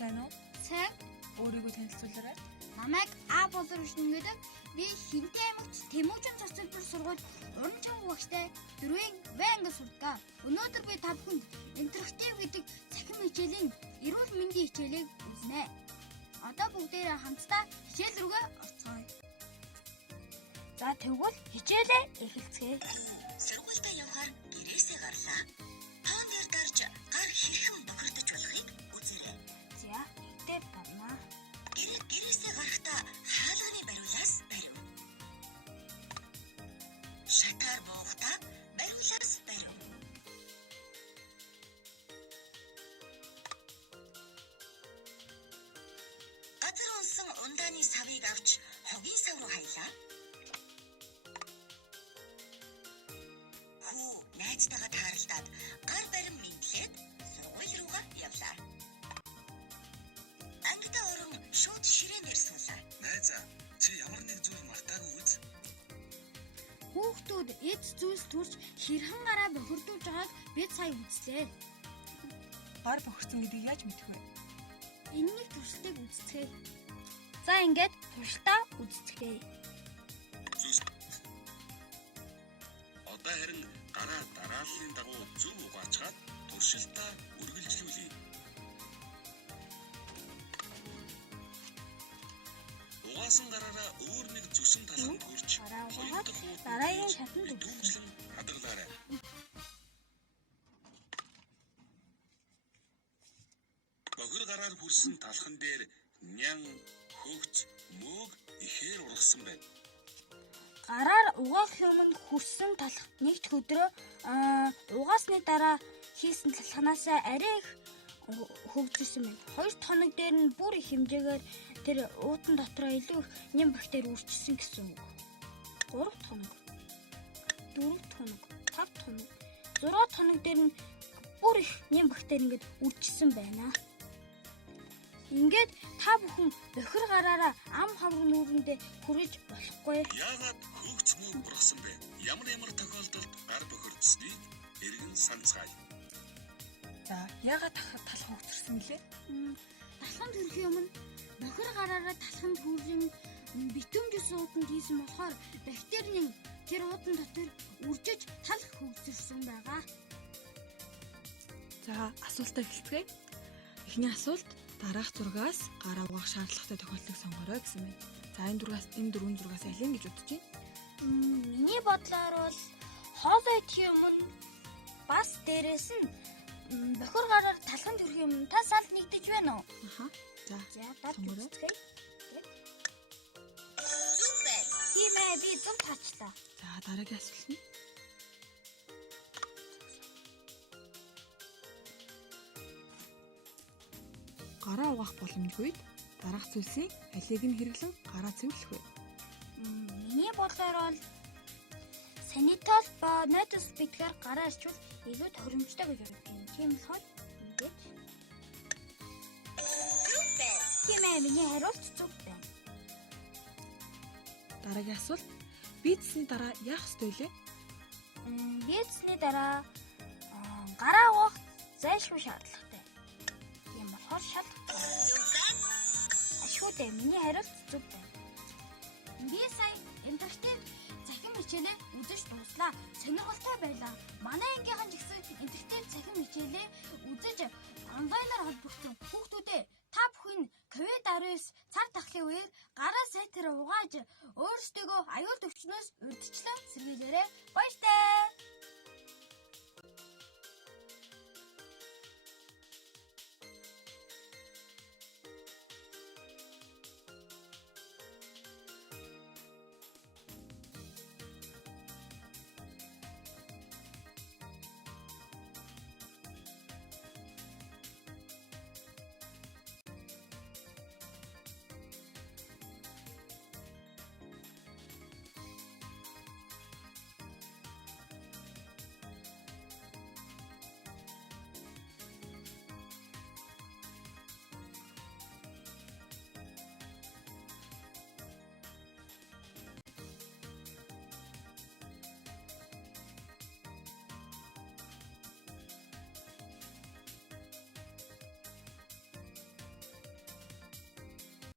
Сайн уу? Сайн. Өөрийгөө танилцуулаарай. Намайг А боловсрон гэдэг. Би Хинтэй аймагт Тэмүүжин цэцэрлэг сургууль уран чанга багштай 4-ийн В анги сурдаг. Өнөөдөр би та бүхэнд интерактив гэдэг цахим хичээлийн эрүүл мэндийн хичээлийг үзнэ. Одоо бүгдээрээ хамтдаа хичээл рүүгээ орцгоё. За тэгвэл хичээлээ эхэлцгээе. Сургуультай явахаар гэрээсээ гарлаа. Тоон дээр дарж гар хэрхэн бохирдож болохыг үзээрэй. За, нэгдээ гарнаа. Гэрээсээ гарахдаа хаалганы бариулаас барив. Шатаар буухдаа бариулаас барив. Газар унсан ундааны савыг авч хогийн сав руу хаялаа. Хүү найзтайгаа тааралдаад гар барин мэдлээд сургууль руугаа явлаа. Ангидаа орон шууд ширээнээр суулаа. Найзаа, чи ямар нэг зүйл мартаагүй үз? Хүүхдүүд эд зүйлс төрж хэрхэн гараа бохирдуулж байгааг бид сая үзлээ. Гар бохирдсон гэдгийг яаж мэдэх вэ? Энэний туршилтыг үздэцгээе. За ингээд туршилтаа үздэцгээе. Одоо харин гараа дарааллын дагуу зөв угаачгаад туршилтаа үргэлжлүүлье. Угаасан гараараа өөр нэг зүсэн таланд хүрч Гараа дараагийн шатанд дүүмжлэн хадгалаарай. Бохир гараар хүрсэн талхан дээр нян, хөгц, мөөг ихээр ургасан байна. Гараар угаах юмд хүрсэн талх нэгд өдрөө угаасны дараа хийсэн талханаас арай их хөгжсөн байна. 2 хоног дээр нь бүр их хэмжээгээр тэр уудан дотроо илүү их нэм бактери үрчсэн гэсэн үг. 3 хоног, 4 хоног, 5 хоног, 6 хоног дээр нь бүр их нэм бактери ингээд үрчсэн байна. Ингээд та бүхэн бохир гараараа ам хавар нүүрэндээ хүрэж болохгүй. Яагаад хөгц мөөг ургасан бэ? Ямар тохиолдолд гар бохирдсныг эргэн санацгаая. За, яагаад талх хөгжөрсөн мөлий? Талханд хүрэх юм нь бохир гараараа талханд хүрэн битүүмжс ууданд хийсэн болохоор бактерийн тэр уудан дотор үржиж талх хөгжөрсөн байгаа. За, асуултаа эхэлцгээе. Эхний асуулт дараах зургаас гараа угаах шаардлагатай тохиолдлыг сонгоорой гэсэн байна. За, энэ дөрвөн зургаас алин гэж бодож байна? Миний бодлоор бол хоолой идэх юм нь бас дээрэс нь бохир гараар талханд хүрэх юм та салд нэгдэж байна уу? Аха. За, дарж сонгоорой. үзье. Зүг бай. Тийм ээ, би зөв тоочлоо. За, дараагийн асуулт нь гараа угаах боломжгүй дараах зүйлсийн алийг нь хэрэглэн гараа цэвэрлэх вэ? Миний бодлоор бол санитол ба нойдос битгээр гараа арчвал илүү тохиромжтой гэж бодож байна. Тийм болохоор ингэж. Зүг бай. Тийм ээ, миний хариулт зөв байна. Дараагийн асуулт бийцсний дараа яах ёстой вэ? Бийцсний дараа гараа угаах зайлшгүй шаардлагатай. Тийм болохоор шалгах. Зүг бай. Ашгүйдээ миний хариулт зөв байна. Би сая интерактив цахим хичээлээ үзэж дууслаа. Сонирхолтой байлаа. Манай ангийнхан ч гэсэн интерактив цахим хичээлээ үзэж онлайнаар холбогдсон. Хүүхдүүдээ та бүхэн COVID-19 цаг тахлын үеэр гараа сайтар угааж өөрсдөө аюул төвчнөөс урьдчилан сэргийлээрэй. Баяртай.